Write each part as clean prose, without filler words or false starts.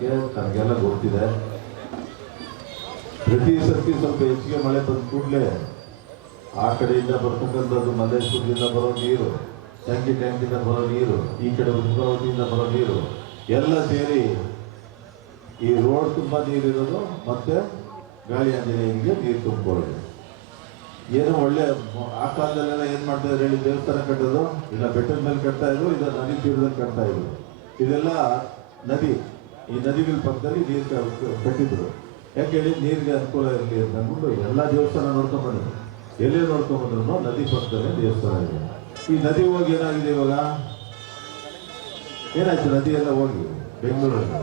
ಅನ್ನೋಕ್ಕೆ ತನಗೆಲ್ಲ ಗೊತ್ತಿದೆ. ಪ್ರತಿ ಸರ್ತಿ ಸ್ವಲ್ಪ ಹೆಚ್ಚಿಗೆ ಮಳೆ ಬಂದ ಕೂಡಲೇ ಆ ಕಡೆಯಿಂದ ಬರ್ತಕ್ಕಂಥದ್ದು ಮಲ್ಲೇಶ್ವರದಿಂದ ಬರೋ ನೀರು, ಸಂಗಿ ಟ್ಯಾಂಕಿಂದ ಬರೋ ನೀರು, ಈ ಕಡೆ ಉದ್ಭವತಿಯಿಂದ ಬರೋ ನೀರು ಎಲ್ಲ ಸೇರಿ ಈ ರೋಡ್ ತುಂಬ ನೀರಿರೋದು ಮತ್ತೆ ಗಾಳಿ ಆಂಜನೇಯನಿಗೆ ನೀರು ತುಂಬಿಕೊಳ್ಳೋದು. ಏನೋ ಒಳ್ಳೆ ಆ ಕಾಲದಲ್ಲೆಲ್ಲ ಏನು ಮಾಡ್ತಾ ಇದ್ರು ಹೇಳಿ, ದೇವಸ್ಥಾನ ಕಟ್ಟೋದು ಇಲ್ಲ ಬೆಟ್ಟದ ಮೇಲೆ ಕಟ್ತಾ ಇದ್ರು, ಇಲ್ಲ ನದಿ ತೀರದಲ್ಲಿ ಕಟ್ತಾ ಇದ್ರು. ಇದೆಲ್ಲ ನದಿ, ಈ ನದಿಗಳ ಪಕ್ಕದಲ್ಲಿ ನೀರು ಕಟ್ಟಿದ್ರು. ಯಾಕೆ ಹೇಳಿ, ನೀರಿಗೆ ಅನುಕೂಲ ಇರಲಿ ಅಂತ ಅಂದ್ಬಿಟ್ಟು ಎಲ್ಲ ದೇವಸ್ಥಾನ ನೋಡ್ಕೊಂಡ್ಬಂದ್ರು. ಎಲ್ಲೇ ನೋಡ್ಕೊಂಡ್ಬಂದ್ರು ನದಿ ಪಕ್ಕದಲ್ಲೇ ದೇವಸ್ಥಾನ ಇದೆ. ಈ ನದಿ ಹೋಗಿ ಏನಾಗಿದೆ ಇವಾಗ, ಏನಾಯ್ತು ನದಿ ಎಲ್ಲ ಹೋಗಿ ಬೆಂಗಳೂರಲ್ಲಿ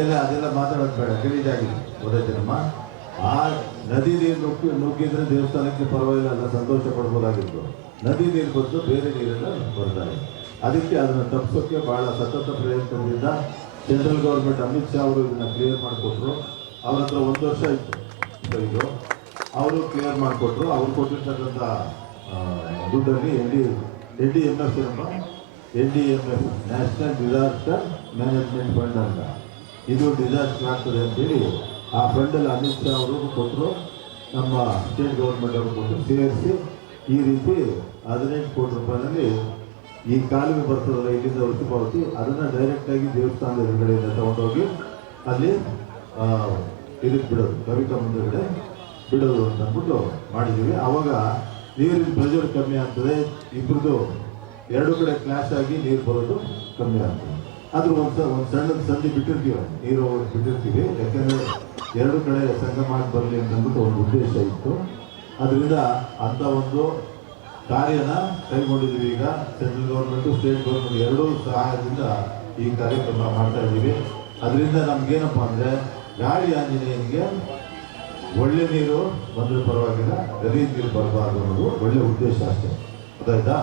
ಎಲ್ಲ ಅದೆಲ್ಲ ಮಾತಾಡೋದು ಬೇಡ, ಗಲೀಜಾಗಿದೆ. ಗೊತ್ತಾಯ್ತೇನಮ್ಮ, ಆ ನದಿ ನೀರು ನುಗ್ಗಿದ್ರೆ ದೇವಸ್ಥಾನಕ್ಕೆ ಪರವಾಗಿಲ್ಲ, ಎಲ್ಲ ಸಂತೋಷ ಪಡ್ಬೋದಾಗಿತ್ತು. ನದಿ ನೀರು ಬಂದು ಬೇರೆ ನೀರೆಲ್ಲ ಬರ್ತಾರೆ. ಅದಕ್ಕೆ ಅದನ್ನು ತಪ್ಪಿಸೋಕ್ಕೆ ಭಾಳ ಸತತ ಪ್ರಯತ್ನದಿಂದ ಸೆಂಟ್ರಲ್ ಗೌರ್ಮೆಂಟ್ ಅಮಿತ್ ಶಾ ಅವರು ಇದನ್ನು ಕ್ಲಿಯರ್ ಮಾಡಿಕೊಟ್ರು. ಅವ್ರ ಹತ್ರ 1 ವರ್ಷ ಇತ್ತು ಇದು, ಅವರು ಕ್ಲಿಯರ್ ಮಾಡಿಕೊಟ್ರು. ಅವ್ರು ಕೊಟ್ಟಿರ್ತಕ್ಕಂಥ ದುಡ್ಡಲ್ಲಿ NDMF national disaster management fund ಅಂತ, ಇದು ಡಿಸಾಸ್ಟರ್ ಆಗ್ತದೆ ಅಂತೇಳಿ ಆ ಫಂಡಲ್ಲಿ ಅಮಿತ್ ಶಾ ಅವರು ಕೊಟ್ಟರು, ನಮ್ಮ ಸ್ಟೇಟ್ ಗೌರ್ಮೆಂಟ್ ಅವರು ಕೊಟ್ಟರು. ಸೇರಿಸಿ ಈ ರೀತಿ 18 ಕೋಟಿ ರೂಪಾಯಿನಲ್ಲಿ ಈ ಕಾಲುವೆ ಬರ್ತದಲ್ಲ ಇಲ್ಲಿಂದ ಪಾವತಿ, ಅದನ್ನು ಡೈರೆಕ್ಟಾಗಿ ದೇವಸ್ಥಾನದ ಎದುರುಗಡೆಯಿಂದ ತಗೊಂಡೋಗಿ ಅಲ್ಲಿ ಇದಕ್ಕೆ ಬಿಡೋದು, ಕವಿತಾ ಮುಂದೆಗಡೆ ಬಿಡೋದು ಅಂತ ಅಂದ್ಬಿಟ್ಟು ಮಾಡಿದ್ದೀವಿ. ಆವಾಗ ನೀರಿನ ಪ್ರೆಷರ್ ಕಮ್ಮಿ ಆಗ್ತದೆ, ಇಬ್ಬರದು 2 ಕಡೆ ಕ್ಲಾಶ್ ಆಗಿ ನೀರು ಬರೋದು ಕಮ್ಮಿ ಆಗ್ತದೆ. ಆದರೂ ಒಂದು ಸಣ್ಣದ ಸಂಧಿ ಬಿಟ್ಟಿರ್ತೀವಿ, ನೀರು ಬಿಟ್ಟಿರ್ತೀವಿ, ಯಾಕೆಂದರೆ 2 ಕಡೆ ಸಂಗಮ ಆಗಿ ಬರಲಿ ಅಂತಂದ್ಬಿಟ್ಟು ಒಂದು ಉದ್ದೇಶ ಇತ್ತು. ಅದರಿಂದ ಅಂಥ ಒಂದು ಕಾರ್ಯನ ಕೈಗೊಂಡಿದ್ದೀವಿ. ಈಗ ಸೆಂಟ್ರಲ್ ಗೌರ್ಮೆಂಟು ಸ್ಟೇಟ್ ಗೌರ್ಮೆಂಟ್ ಎರಡೂ ಸಹಾಯದಿಂದ ಈ ಕಾರ್ಯಕ್ರಮ ಮಾಡ್ತಾ ಇದ್ದೀವಿ. ಅದರಿಂದ ನಮಗೇನಪ್ಪ ಅಂದರೆ, ಗಾಳಿ ಆಂಜನೇಯನಿಗೆ ಒಳ್ಳೆ ನೀರು ಬಂದರೆ ಪರವಾಗಿಲ್ಲ, ಗಲೀಜು ನೀರು ಬರಬಾರ್ದು ಅನ್ನೋದು ಒಳ್ಳೆ ಉದ್ದೇಶ ಅಷ್ಟೇ. ಗೊತ್ತಾಯ್ತಾ?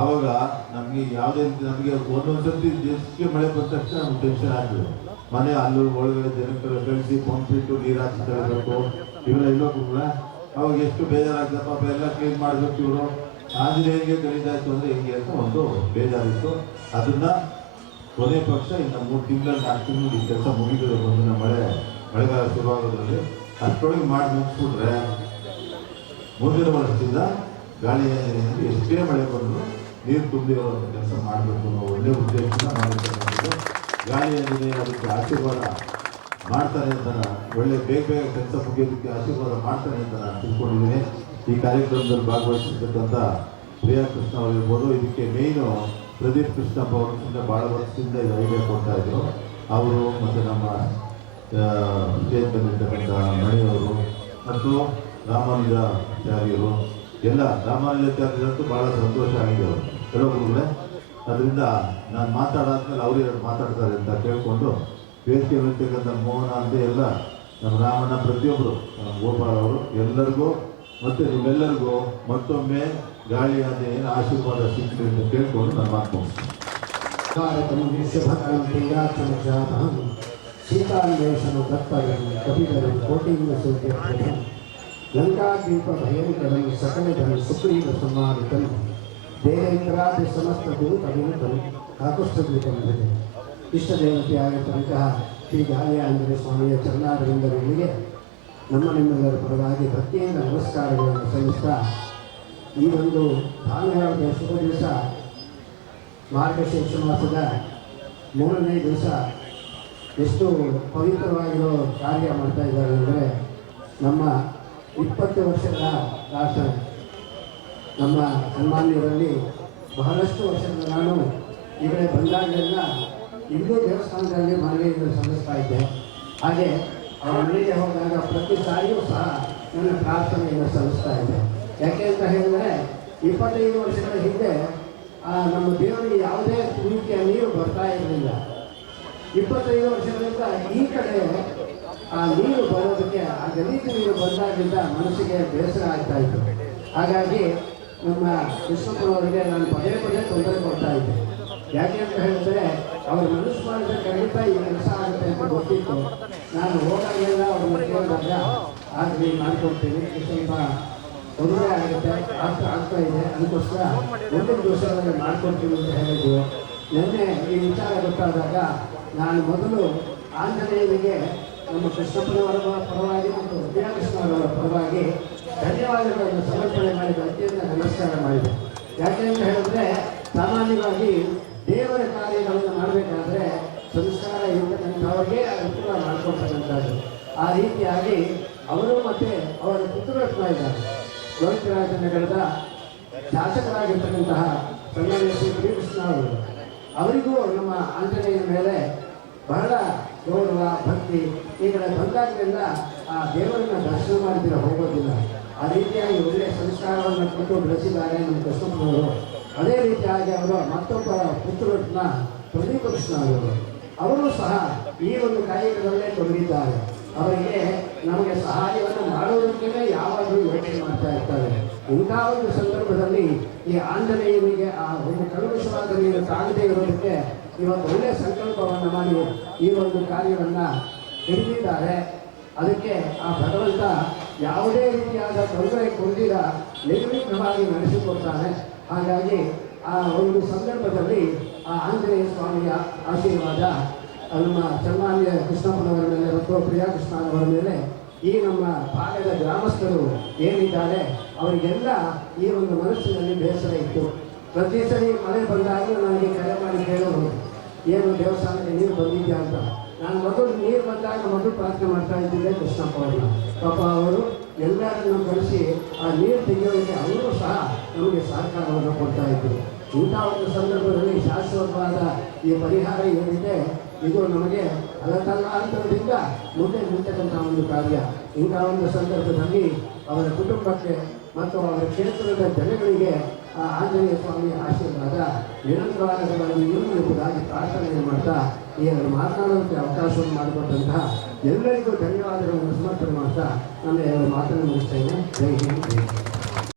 ಆವಾಗ ನಮಗೆ ಯಾವುದೇ ರೀತಿ ನಮಗೆ ಒಂದೊಂದು ಸರ್ತಿ ಜಾಸ್ತಿ ಮಳೆ ಬಂದ ತಕ್ಷಣ ನಮ್ಗೆ ಟೆನ್ಷನ್ ಆಗ್ತದೆ. ಮನೆ ಅಲ್ಲೂ ಒಳಗಡೆ ಜನಕ್ಕೆಲ್ಲ ಕಳಿಸಿ ಪಂಪ್ ಇಟ್ಟು ನೀರು ಹಾಕಿ ತರಬೇಕು, ಇವೆಲ್ಲ ಎಲ್ಲೋ ಕೂಡ ಅವಾಗ ಎಷ್ಟು ಬೇಜಾರಾಗ್ತದೆ. ಪಾಪ ಎಲ್ಲ ಕ್ಲೀನ್ ಮಾಡಬೇಕು. ಇವರು ಆಂಜನೇಯನಿಗೆ ಗಲೀಜಾಯ್ತು ಅಂದರೆ ಹೆಂಗೆ ಅಂತ ಒಂದು ಬೇಜಾರಿತ್ತು. ಅದನ್ನು ಕೊನೆ ಪಕ್ಷ ಇನ್ನು 3 ತಿಂಗಳಲ್ಲಿ 4 ತಿಂಗಳು ಈ ಕೆಲಸ ಮುಗಿಬೇಕು. ಮುಂದಿನ ಮಳೆಗಾಲ ಶುರುವಾಗೋದ್ರಲ್ಲಿ ಅಷ್ಟೊಳಗೆ ಮಾಡಿ ಮುಗಿಸ್ಬಿಟ್ರೆ ಮುಂದಿನ ವರ್ಷದಿಂದ ಗಾಳಿ ಆಂಜನೇಯನಿಗೆ ಎಷ್ಟೇ ಮಳೆ ಬಂದರೂ ನೀರು ತುಂಬಿರೋ ಕೆಲಸ ಮಾಡಬೇಕು ಅನ್ನೋ ಒಳ್ಳೆಯ ಉದ್ದೇಶನ ಮಾಡಿರ್ತಕ್ಕಂಥದ್ದು. ಗಾಳಿ ಆಂಜನೇಯ ಅದಕ್ಕೆ ಆಶೀರ್ವಾದ ಮಾಡ್ತಾನೆ ಅಂತ, ಒಳ್ಳೆ ಬೇಗ ಕೆಲಸ ಮುಗಿಯೋದಕ್ಕೆ ಆಶೀರ್ವಾದ ಮಾಡ್ತಾನೆ ಅಂತ ನಾನು ತಿಳ್ಕೊಂಡಿದ್ದೀನಿ. ಈ ಕಾರ್ಯಕ್ರಮದಲ್ಲಿ ಭಾಗವಹಿಸಿರ್ತಕ್ಕಂಥ ಪ್ರಿಯಾ ಕೃಷ್ಣ ಅವರಿರ್ಬೋದು, ಇದಕ್ಕೆ ಮೇಯ್ನು ಪ್ರದೀಪ್ ಕೃಷ್ಣಪ್ಪ ಅವರು ಭಾಳ ವರ್ಷದಿಂದ ಇದು ಐಡಿಯಾ ಕೊಡ್ತಾ ಇದ್ರು. ಅವರು ಮತ್ತು ನಮ್ಮ ಸ್ಟೇಜ್ ಬಂದಿರ್ತಕ್ಕಂಥ ಮಣಿಯವರು ಮತ್ತು ರಾಮಾನುಜಾಚಾರ್ಯರು ಎಲ್ಲ, ರಾಮಾನುಜಾಚಾರ್ಯರಂತೂ ಭಾಳ ಸಂತೋಷ ಆಗಿದೆ ಅವರು ಕೆಲವೊಬ್ಬರು. ಅದರಿಂದ ನಾನು ಮಾತಾಡಾದ್ಮೇಲೆ ಅವರು 2 ಮಾತಾಡ್ತಾರೆ ಅಂತ ಕೇಳಿಕೊಂಡು ವೇದಿಕೆ ಇರ್ತಕ್ಕಂಥ ಮೋಹನ ಅಂತ ಎಲ್ಲ ನಮ್ಮ ರಾಮಣ್ಣ, ಪ್ರತಿಯೊಬ್ಬರು ಗೋಪಾಲ್ ಅವರು ಎಲ್ಲರಿಗೂ ಮತ್ತು ನಿಮ್ಮೆಲ್ಲರಿಗೂ ಮತ್ತೊಮ್ಮೆ ಗಾಳಿ ಆಂಜನೇಯನ ಆಶೀರ್ವಾದ ಸಿಕ್ಕಲಿ ಅಂತ ಕೇಳಿಕೊಂಡು ನಾನು ಮಾತು ಮುಗಿಸ್ತೀನಿ. ಸೀತಾನ್ವೇಷಣ ದತ್ತಂ ಕಪಿಧರಂ ಕೋಟಿಂಗ ಸೂರ್ಯಂ ಲಂಕಾದ್ವೀಪ ಭಯಂಕರಂ ಸಕಲಧಂ ಸುಗ್ರೀವ ಸಂಹಾರಿತಂ ದೇವೇಂದ್ರಾದಿ ಸಮಸ್ತ ದೂತವಿನುತಂ ಕಾಕುಷ್ಠದ್ವಿತಂ ಭಜೆ. ಇಷ್ಟ ದೇವತೆಯಾಗಿರ್ತಕ್ಕಂತಹ ಶ್ರೀ ಗಾಳಿ ಆಂಜನೇಯ ಸ್ವಾಮಿಯ ಚರಣಾರವಿಂದರಿಗೆ ನಿಮ್ಮೆಲ್ಲರ ಪರವಾಗಿ ಭಕ್ತಿಯಿಂದ ನಮಸ್ಕಾರಗಳನ್ನು ಸಲ್ಲಿಸ್ತಾ, ಈ ಒಂದು ಭಾನುವಾರದ ಶುಭ ದಿವಸ, ಮಾರ್ಗಶೀರ್ಷ ಮಾಸದ 3ನೇ ದಿವಸ ಎಷ್ಟು ಪವಿತ್ರವಾಗಿರೋ ಕಾರ್ಯ ಮಾಡ್ತಾ ಇದ್ದಾರೆ ಅಂದರೆ, ನಮ್ಮ 20 ವರ್ಷಗಳ ರಾಷ್ಟ್ರ ನಮ್ಮ ಸನ್ಮಾನ್ಯರಲ್ಲಿ ಬಹಳಷ್ಟು ವರ್ಷಗಳ ನಾನು ಈ ಕಡೆ ಬಂದಾಗಲೆಲ್ಲ ಇನ್ನೂ ದೇವಸ್ಥಾನದಲ್ಲಿ ಮನವಿಯನ್ನು ಸಲ್ಲಿಸ್ತಾ ಇದ್ದೆ. ಹಾಗೆ ಅವರ ಮನೆಗೆ ಹೋದಾಗ ಪ್ರತಿ ಸಾರಿಯೂ ಸಹ ನನ್ನ ಪ್ರಾರ್ಥನೆಯನ್ನು ಸಲ್ಲಿಸ್ತಾ ಇದ್ದೆ. ಯಾಕೆ ಅಂತ ಹೇಳಿದರೆ 25 ವರ್ಷಗಳ ಹಿಂದೆ ನಮ್ಮ ದೇವರಿಗೆ ಯಾವುದೇ ರೀತಿಯ ನೀರು ಬರ್ತಾ ಇರಲಿಲ್ಲ. 25 ವರ್ಷಗಳಿಂದ ಈ ಕಡೆ ಆ ನೀರು ಬರೋದಕ್ಕೆ, ಆ ಗಲೀಜು ನೀರು ಬಂದಾಗಿಂದ ಮನಸ್ಸಿಗೆ ಬೇಸರ ಆಗ್ತಾ ಇತ್ತು. ಹಾಗಾಗಿ ನಮ್ಮ ವಿಶ್ವಪ್ಪನವರಿಗೆ ನಾನು ಪದೇ ತೊಂದರೆ ಕೊಡ್ತಾ ಇದ್ದೆ. ಯಾಕೆ ಅಂತ ಹೇಳಿದ್ರೆ, ಅವ್ರ ಮನಸ್ಸು ಮಾಡಿದ್ರೆ ಖಂಡಿತ ಈ ಕೆಲಸ ಆಗುತ್ತೆ ಅಂತ ಗೊತ್ತಿತ್ತು. ನಾನು ಹೋದಾಗೆಲ್ಲ ಅವ್ರನ್ನ ಕೇಳಿದಾಗ ಆಗಲಿ ಮಾಡ್ಕೊಡ್ತೀನಿ, ಸ್ವಲ್ಪ ತೊಂದರೆ ಆಗುತ್ತೆ ಆಗ್ತಾ ಇದೆ, ಅದಕ್ಕೋಸ್ಕರ ಮುಂದಿನ ದಿವಸಗಳಲ್ಲಿ ಮಾಡ್ಕೊಡ್ತೀವಿ ಅಂತ ಹೇಳಿದ್ವು. ನಿನ್ನೆ ಈ ವಿಚಾರ ಗೊತ್ತಾದಾಗ ನಾನು ಮೊದಲು ಆಂಜನೇಯನಿಗೆ ನಮ್ಮ ಕೃಷ್ಣಪ್ಪನವರ ಪರವಾಗಿ ಮತ್ತು ವಿಜಯಕೃಷ್ಣವರ ಪರವಾಗಿ ಧನ್ಯವಾದಗಳನ್ನು ಸಮರ್ಪಣೆ ಮಾಡಿದ ಅತ್ಯಂತ ನಮಸ್ಕಾರ ಮಾಡಿದೆ. ಯಾಕೆಂತ ಹೇಳಿದ್ರೆ ಸಾಮಾನ್ಯವಾಗಿ ದೇವರ ಕಾರ್ಯಗಳನ್ನು ಮಾಡಬೇಕಾದ್ರೆ ಸಂಸ್ಕಾರ ಇರ್ತಕ್ಕಂಥವ್ರಿಗೆ ಅನುಕೂಲ ಮಾಡ್ಕೊಳ್ತಕ್ಕಂಥದ್ದು. ಆ ರೀತಿಯಾಗಿ ಅವರು ಮತ್ತು ಅವರ ಪುತ್ರರತ್ನ ಇದ್ದಾರೆ. ಗೋವಿಂದರಾಜ ನಗರದ ಶಾಸಕರಾಗಿರ್ತಕ್ಕಂತಹ ಸನ್ಮಾನ್ಯ ಶ್ರೀ ಶ್ರೀಕೃಷ್ಣ ಅವರು, ಅವರಿಗೂ ನಮ್ಮ ಆಂಜನೇಯನ ಮೇಲೆ ಬಹಳ ಗೌರವ ಭಕ್ತಿ. ಈ ಕಡೆ ಬಂದಾಗಲಿಂದ ಆ ದೇವರನ್ನ ದರ್ಶನ ಮಾಡಿದ್ರೆ ಹೋಗೋದಿಲ್ಲ. ಆ ರೀತಿಯಾಗಿ ಒಳ್ಳೆಯ ಸಂಸ್ಕಾರವನ್ನು ಕೊಟ್ಟು ಬೆಳೆಸಿದ್ದಾರೆ ನಮ್ಮ ಕೃಷ್ಣಪ್ಪನವರು. ಅದೇ ರೀತಿಯಾಗಿ ಅವರು ಮತ್ತೊಬ್ಬ ಪುತ್ರರತ್ನ ಪ್ರದೀಪ ಕೃಷ್ಣ ಅವರು ಸಹ ಈ ಒಂದು ಕಾಯಕದಲ್ಲೇ ತೊಡಗಿದ್ದಾರೆ. ಅವರಿಗೆ ನಮಗೆ ಸಹಾಯವನ್ನು ಮಾಡೋದಕ್ಕೆ ಯಾವಾಗಲೂ ಯೋಚನೆ ಮಾಡ್ತಾ ಇರ್ತಾರೆ. ಇಂಥ ಒಂದು ಸಂದರ್ಭದಲ್ಲಿ ಈ ಆಂಜನೇಯನಿಗೆ ಆ ಒಂದು ಕಲ್ಮಶವಾದ ನೀರು ತಾಗದೇ ಇರೋದಕ್ಕೆ ಇವತ್ತು ಒಳ್ಳೆಯ ಸಂಕಲ್ಪವನ್ನು ಮಾಡಿ ಈ ಒಂದು ಕಾರ್ಯವನ್ನು ಹಿಡಿದಿದ್ದಾರೆ. ಅದಕ್ಕೆ ಆ ಭಗವಂತ ಯಾವುದೇ ರೀತಿಯಾದ ತೊಂದರೆ ಕೊಡದಿರ ನಿರ್ವಿಘ್ನವಾಗಿ ನಡೆಸಿಕೊಡ್ತಾನೆ. ಹಾಗಾಗಿ ಆ ಒಂದು ಸಂದರ್ಭದಲ್ಲಿ ಆ ಆಂಜನೇಯ ಸ್ವಾಮಿಯ ಆಶೀರ್ವಾದ ನಮ್ಮ ಸನ್ಮಾನ್ಯ ಕೃಷ್ಣಪ್ಪನವರ ಮೇಲೆ ಮತ್ತು ಪ್ರಿಯಾಕೃಷ್ಣನವರ ಮೇಲೆ ಈ ನಮ್ಮ ಭಾಗದ ಗ್ರಾಮಸ್ಥರು ಏನಿದ್ದಾರೆ ಅವರಿಗೆಲ್ಲ ಈ ಒಂದು ಮನಸ್ಸಿನಲ್ಲಿ ಬೇಸರ ಇತ್ತು. ಪ್ರತಿ ಸರಿ ಮಳೆ ಬಂದಾಗ ನನಗೆ ಕರೆ ಮಾಡಿ ಕೇಳೋರು, ಏನು ದೇವಸ್ಥಾನಕ್ಕೆ ನೀರು ಬಂದಿದ್ಯಾ ಅಂತ. ನಾನು ಮೊದಲು ನೀರು ಬಂದಾಗ ಮೊದಲು ಪ್ರಾರ್ಥನೆ ಮಾಡ್ತಾ ಇದ್ದಿದ್ದೆ ಕೃಷ್ಣಪ್ಪ ಅವರನ್ನ. ಪಾಪ ಅವರು ಎಲ್ಲರನ್ನು ಕಳಿಸಿ ಆ ನೀರು ತೆಗೆಯೋದಕ್ಕೆ ಅವರು ಸಹ ನಮಗೆ ಸಹಕಾರವನ್ನು ಕೊಡ್ತಾ ಇದ್ದರು. ಇಂಥ ಒಂದು ಸಂದರ್ಭದಲ್ಲಿ ಶಾಶ್ವತವಾದ ಈ ಪರಿಹಾರ ಏನಿದೆ ಇದು ನಮಗೆ ಅಲತಲ್ಲಾಂತರದಿಂದ ಮುಂದೆ ನಿಂತಕ್ಕಂಥ ಒಂದು ಕಾರ್ಯ. ಇಂಥ ಒಂದು ಸಂದರ್ಭದಲ್ಲಿ ಅವರ ಕುಟುಂಬಕ್ಕೆ ಮತ್ತು ಅವರ ಕ್ಷೇತ್ರದ ಜನಗಳಿಗೆ ಆ ಆಂಜನೇಯ ಸ್ವಾಮಿಯ ಆಶೀರ್ವಾದ ನಿರಂತರವಾಗಿ ಇರುವುದಾಗಿ ಪ್ರಾರ್ಥನೆಯನ್ನು ಮಾಡ್ತಾ ಈ ಮಾತನಾಡೋದಕ್ಕೆ ಅವಕಾಶವನ್ನು ಮಾಡಿಕೊಟ್ಟಂತಹ ಎಲ್ಲರಿಗೂ ಧನ್ಯವಾದಗಳನ್ನು ಸಮರ್ಪಣೆ ಮಾಡ್ತಾ ನನ್ನ ಮಾತನ್ನು ಮುಗಿಸ್ತೇನೆ. ಜೈ ಹಿಂದ್.